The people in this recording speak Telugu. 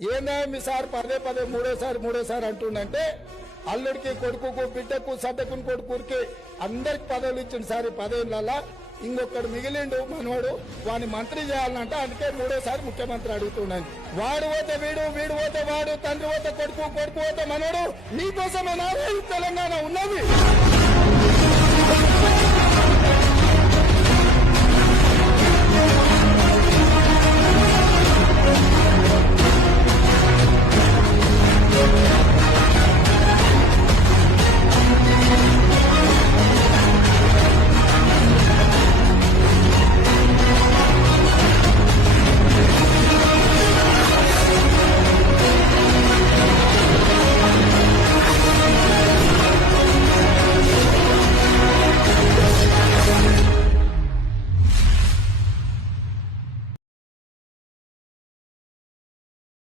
ఏందా మీ సార్ పదే పదే మూడోసారి మూడోసారి అంటుండంటే అల్లుడికి కొడుకుకు బిడ్డకు సడ్డకుని కొడుకుకి అందరికి పదవులు ఇచ్చిండు సార్ పదేళ్ళ ఇంకొకడు మిగిలిండు మనవాడు వాని మంత్రి చేయాలంటే అందుకే మూడోసారి ముఖ్యమంత్రి అడుగుతున్నాను వాడు పోతే వీడు వీడు పోతే వాడు తండ్రి పోతే కొడుకు కొడుకు పోతే మనవాడు నీకోసమే తెలంగాణ ఉన్నది?